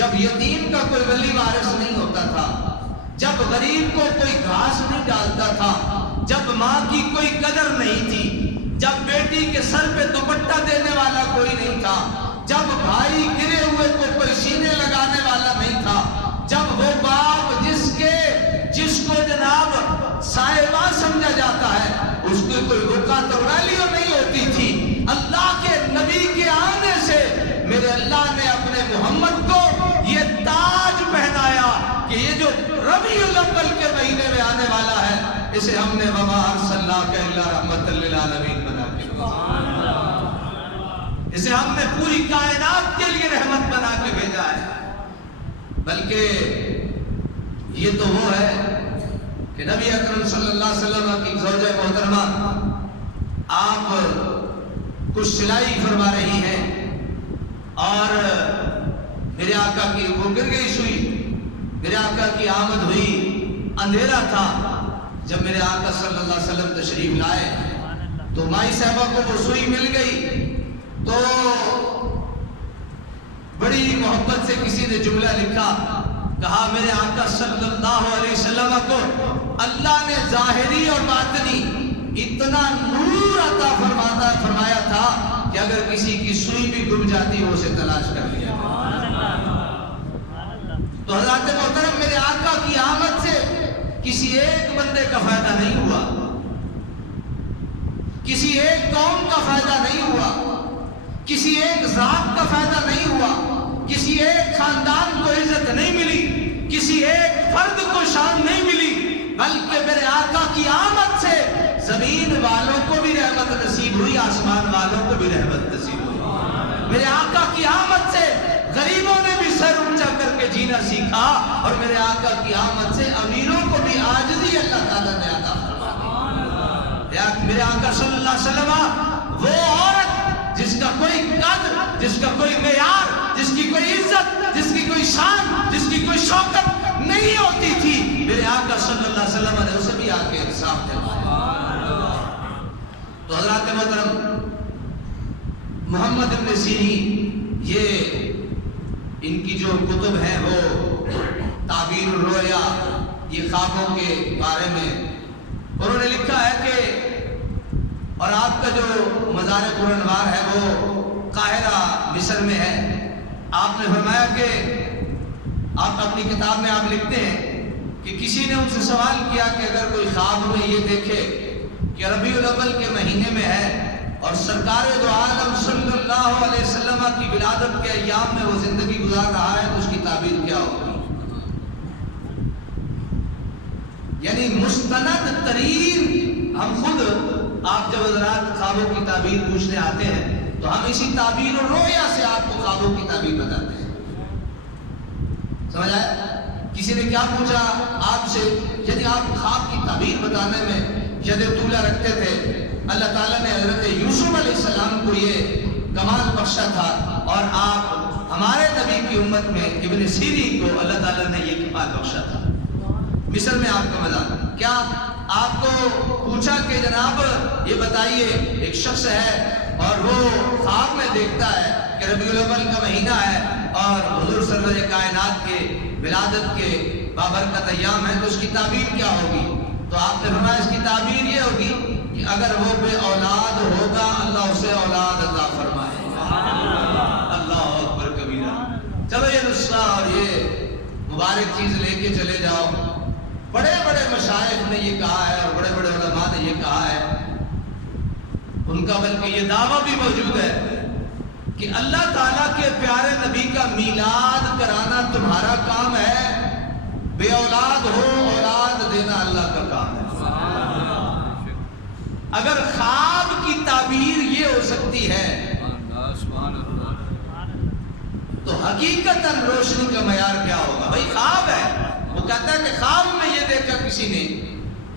جب یتیم کا کوئی ولی وارث نہیں ہوتا تھا، جب غریب کو کوئی گھاس نہیں ڈالتا تھا، جب ماں کی کوئی قدر نہیں تھی، جب بیٹی کے سر پہ دوپٹہ دینے والا کوئی نہیں تھا، جب بھائی گرے ہوئے کو کوئی سینے لگانے والا نہیں تھا، جب وہ باپ جس کو جناب صاحبہ سمجھا جاتا ہے اس کی کوئی وقت اور ویلیو نہیں ہوتی تھی، اللہ کے نبی کے آنے سے میرے اللہ نے اپنے محمد کو یہ تاج پہنایا کہ یہ جو ربیع الاول کے مہینے میں آنے والا ہے اسے ہم نے وما ارسلناک الا رحمۃ للعالمین بنا کے بھیجا، اسے ہم نے پوری کائنات کے لیے رحمت بنا کے بھیجا ہے۔ بلکہ یہ تو وہ ہے کہ نبی اکرم صلی اللہ علیہ وسلم کی زوجہ محترمہ آپ کچھ سلائی فرما رہی ہیں اور میرے آقا کی وہ گر گئی سوئی، میرے آقا کی آمد ہوئی، اندھیرا تھا، جب میرے آقا صلی اللہ علیہ وسلم تشریف لائے تو مائی صاحبہ کو وہ سوئی مل گئی، تو بڑی محبت سے کسی نے جملہ لکھا، کہا میرے آقا صلی اللہ علیہ وسلم کو اللہ نے ظاہری اور باطنی اتنا نور عطا فرمایا تھا کہ اگر کسی کی سوئی بھی گم جاتی وہ اسے تلاش کر لیا۔ تو حضرات محترم میرے آقا کی آمد سے کسی ایک بندے کا فائدہ نہیں ہوا، کسی ایک قوم کا فائدہ نہیں ہوا، کسی ایک ذات کا فائدہ نہیں ہوا، کسی ایک خاندان کو عزت نہیں ملی، کسی ایک فرد کو شان نہیں ملی، بلکہ میرے آقا کی آمد سے زمین والوں کو بھی رحمت نصیب ہوئی، آسمان والوں کو بھی رحمت نصیب ہوئی۔ میرے آقا کی آمد سے غریبوں نے بھی سر اونچا کر کے جینا سیکھا، اور میرے آقا کی آمد سے امیروں کو بھی عاجزی اللہ تعالیٰ نے عطا فرما دی۔ میرے آقا صلی اللہ علیہ وسلم وہ عورت جس کا کوئی قدر، جس کا کوئی معیار، جس کی کوئی عزت، جس کی کوئی شان، جس کی کوئی شوکت نہیں ہوتی تھی، میرے آقا صلی اللہ علیہ وسلم نے اسے بھی آ کے انصاف دلوایا۔ تو حضرات محترم محمد ابن سیرین، یہ ان کی جو کتب ہیں وہ تعبیر الرؤیا، یہ خوابوں کے بارے میں انہوں نے لکھا ہے کہ، اور آپ کا جو مزار پرانوار ہے وہ قاہرہ مصر میں ہے، آپ نے فرمایا کہ آپ اپنی کتاب میں آپ لکھتے ہیں کہ کسی نے ان سے سوال کیا کہ اگر کوئی خواب میں یہ دیکھے کہ ربیع الاول کے مہینے میں ہے اور سرکار دو عالم صلی اللہ علیہ وسلم کی ولادت کے ایام میں وہ زندگی گزار رہا ہے تو اس کی تعبیر کیا ہوگی؟ یعنی مستند ترین، ہم خود آپ جب حضرات خوابوں کی تعبیر پوچھنے آتے ہیں تو ہم اسی تعبیر اور رویا سے آپ کو خوابوں کی تعبیر بتاتے ہیں، سمجھ آئے؟ کسی نے کیا پوچھا آپ سے، یعنی آپ خواب کی تعبیر بتانے میں ید طولہ رکھتے تھے، اللہ تعالیٰ نے حضرت یوسف علیہ السلام کو یہ کمال بخشا تھا، اور آپ ہمارے نبی کی امت میں ابن سیرین کو اللہ تعالیٰ نے یہ کمال بخشا تھا۔ مصر میں آپ کا مزار، کیا آپ کو پوچھا کہ جناب یہ بتائیے، ایک شخص ہے اور وہ خواب میں دیکھتا ہے کہ ربیع الاول کا مہینہ ہے اور حضور سرور کائنات کے ولادت کے بابرکت ایام ہے، تو اس کی تعبیر کیا ہوگی؟ تو آپ نے فرمایا اس کی تعبیر یہ ہوگی کہ اگر وہ بے اولاد ہوگا اللہ اسے اولاد عطا فرمائے۔ اللہ اکبر کبیرہ۔ چلو یہ نسخہ اور یہ مبارک چیز لے کے چلے جاؤ، بڑے بڑے مشائخ نے یہ کہا ہے اور بڑے بڑے علماء نے یہ کہا ہے، ان کا بلکہ یہ دعویٰ بھی موجود ہے کہ اللہ تعالیٰ کے پیارے نبی کا میلاد کرانا تمہارا کام ہے، بے اولاد ہو اولاد دینا اللہ کا کام ہے۔ اگر خواب کی تعبیر یہ ہو سکتی ہے تو حقیقتاً روشنی کا معیار کیا ہوگا؟ بھائی خواب ہے، وہ کہتا ہے کہ خواب میں یہ دیکھا کسی نے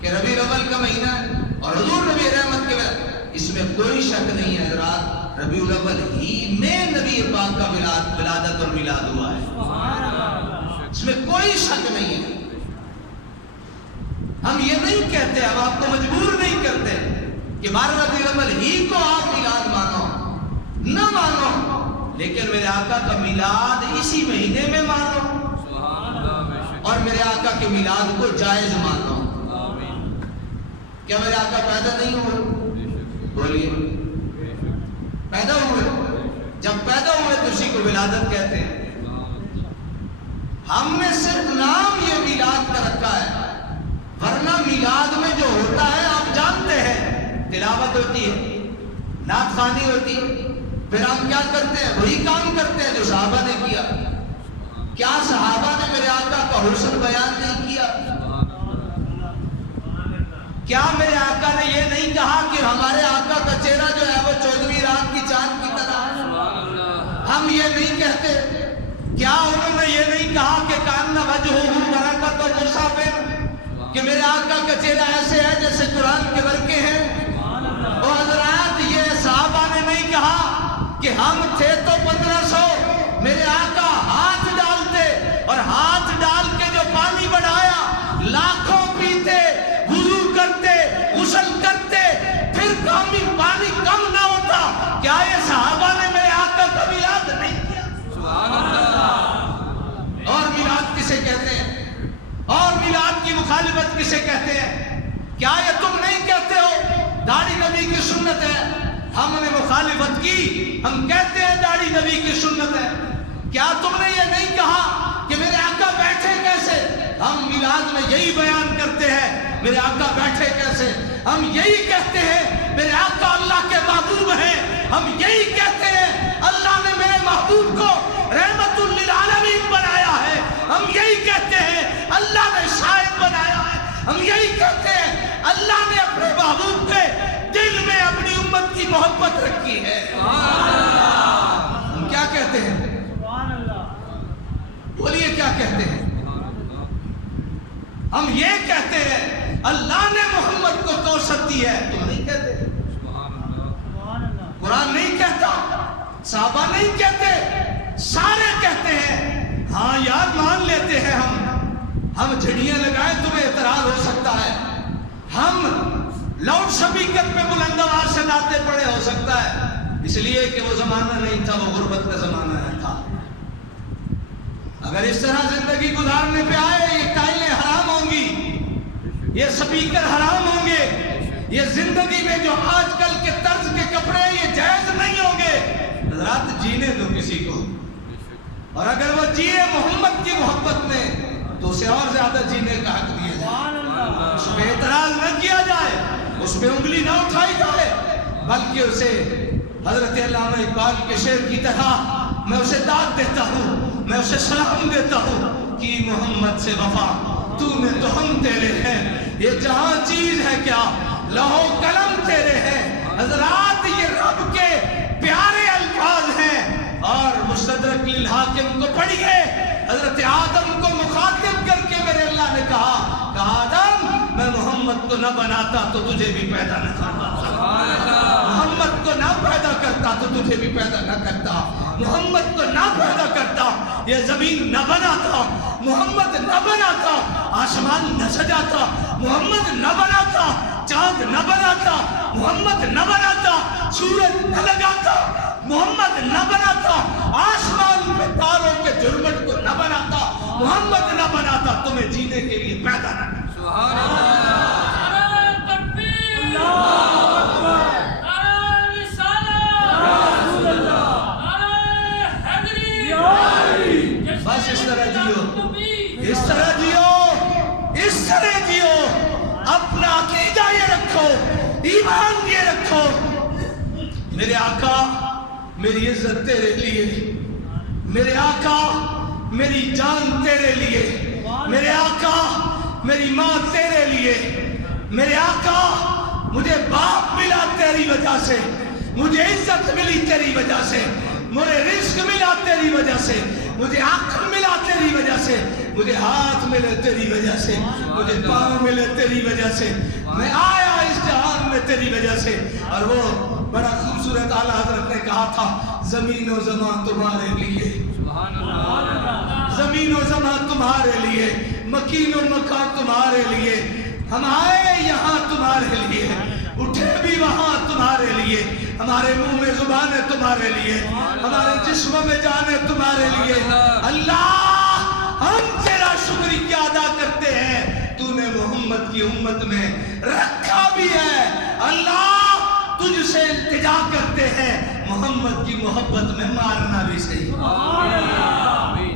کہ ربیع الاول کا مہینہ ہے اور حضور نبی رحمت کے بعد، اس میں کوئی شک نہیں ہے حضرات، ربیع الاول ہی میں نبی پاک کا ولادت اور میلاد ہوا ہے، اس میں کوئی شک نہیں ہے۔ ہم یہ نہیں کہتے، ہم آپ کو مجبور نہیں کرتے کہ 12 ربیع الاول ہی کو آپ میلاد مانو، نہ مانو، لیکن میرے آقا کا میلاد اسی مہینے میں مانو اور میرے آقا کے میلاد کو جائز مانو۔ کیا میرے آقا پیدا نہیں ہوئے؟ بولیے، پیدا ہوئے؟ جب پیدا ہوئے تو اسی کو ولادت کہتے ہیں۔ ہم نے صرف نام یہ میلاد کا رکھا ہے، ورنہ میلاد میں جو ہوتا ہے آپ جانتے ہیں، تلاوت ہوتی ہے، نعت خوانی ہوتی ہے، پھر ہم کیا کرتے ہیں؟ وہی کام کرتے ہیں جو صحابہ نے کیا۔ کیا صحابہ نے میرے آقا کا حسن بیان نہیں کیا؟ کیا میرے آقا نے یہ نہیں کہا کہ ہمارے آقا کا چہرہ جو ہے وہ 14ویں رات کی چاند کی طرح؟ ہم یہ نہیں کہتے؟ کیا انہوں نے یہ نہیں کہا کہ کان وجہہ برکت و مصافر، کہ میرے آقا کا چہرہ ایسے ہے جیسے قرآن کے ورقے ہیں؟ اور حضرات یہ صحابہ نے نہیں کہا کہ ہم تھے تو 1500، میرے آقا ہاتھ ڈالتے اور ہاتھ ڈال کے جو پانی بڑھایا لاکھوں پیتے، وضو کرتے، غسل کرتے، پھر پانی کم نہ ہوتا۔ کیا یہ صحابہ نے میرے آقا کا میلاد نہیں کیا؟ اور میلاد کسے کہتے ہیں؟ اور میلاد کی مخالفت کسے کہتے ہیں؟ کیا یہ تم نہیں کہتے ہو داڑھی نبی کی سنت ہے؟ ہم نے مخالفت کی، ہم کہتے ہیں داڑھی نبی کی سنت ہے۔ کیا تم نے یہ نہیں کہا کہ میرے آقا بیٹھے کیسے؟ ہم میلاد میں یہی بیان کرتے ہیں، میرے آقا بیٹھے کیسے۔ ہم یہی کہتے ہیں میرے آقا اللہ کے محبوب ہیں، ہم یہی کہتے ہیں اللہ نے میرے محبوب کو رحمت للعالمین بنایا ہے، ہم یہی کہتے ہیں اللہ نے شاہد بنایا ہے، ہم یہی کہتے ہیں اللہ نے اپنے محبوب کے دل میں اپنی امت کی محبت رکھی ہے۔ ہم کیا کہتے ہیں؟ بولیے کیا کہتے ہیں؟ ہم یہ کہتے ہیں اللہ نے محمد کو توسط دی ہے، تم نہیں کہتے؟ قرآن نہیں کہتا، صحابہ نہیں کہتے، سارے کہتے ہیں۔ ہاں یار مان لیتے ہیں ہم جھڑیاں لگائیں تمہیں اعتراض ہو سکتا ہے، ہم لاؤڈ سپیکر پہ بلند آواز سے نعتیں پڑھے ہو سکتا ہے، اس لیے کہ وہ زمانہ نہیں تھا، وہ غربت کا زمانہ تھا۔ اگر اس طرح زندگی گزارنے پہ آئے یہ ٹائلیں حرام ہوں گی، یہ سپیکر حرام ہوں گے، یہ زندگی میں جو آج کل کے طرز کے کپڑے یہ جائز نہیں ہوں گے۔ حضرات جینے دو کسی کو، اور اگر وہ جیے محمد کی محبت میں تو اسے اور زیادہ جینے کا حق دیا جائے، اس پہ اعتراض نہ کیا جائے، اس پہ انگلی نہ اٹھائی جائے، بلکہ اسے حضرت علامہ اقبال کے شعر کی طرح میں اسے داد دیتا ہوں، میں اسے سلام دیتا ہوں کہ محمد سے وفا تو نے تو ہم تیرے ہیں، یہ جہاں چیز ہے کیا لوح قلم تیرے ہیں۔ حضرات یہ رب کے پیارے الفاظ ہیں، اور مستدرک للحاکم کو پڑھیے، حضرت آدم کو مخاطب کر کے میرے اللہ نے کہا کہ آدم میں محمد کو نہ بناتا تو تجھے بھی پیدا نہ کرتا، محمد کو نہ پیدا کرتا تو تجھے بھی پیدا نہ کرتا، محمد کو نہ پیدا کرتا یہ زمین نہ بناتا، محمد نہ بناتا آسمان نہ سجاتا، محمد نہ بناتا چاند نہ بناتا، محمد نہ بناتا سورج نہ لگاتا، محمد نہ بناتا آسمان پہ تاروں کے جھرمٹ کو نہ بناتا، محمد نہ بناتا تمہیں جینے کے لیے پیدا نہ کرتا۔ سبحان اللہ، بس اس طرح جیو، اس طرح جیو، اس طرح جیو، اپنا عقیدہ یہ رکھو، ایمان یہ رکھو، میرے آقا میری عزت تیرے لیے، میرے آقا میری جان تیرے لیے، میرے آقا میری ماں تیرے لیے، میرے آقا مجھے باپ ملا تیری وجہ سے، مجھے عزت ملی تیری وجہ سے، مجھے رزق ملا تیری وجہ سے، مجھے عقل ملا تیری وجہ سے، مجھے ہاتھ ملے تیری وجہ سے، مجھے پاؤں ملے تیری وجہ سے، میں آیا اس جہان میں تیری وجہ سے۔ اور وہ بڑا خوبصورت اعلیٰ حضرت نے کہا تھا زمین و زمان تمہارے لیے، زمین و زمان تمہارے لیے، مکین و مکان تمہارے لیے، ہم آئے یہاں تمہارے لیے، اٹھے بھی وہاں تمہارے لیے، ہمارے منہ میں زبانیں تمہارے لیے، ہمارے جسم میں جانیں تمہارے لیے۔ اللہ ہم تیرا شکریہ ادا کرتے ہیں، تو نے محمد کی امت میں رکھا بھی ہے۔ اللہ تجھ سے التجا کرتے ہیں، محمد کی محبت میں مارنا بھی صحیح۔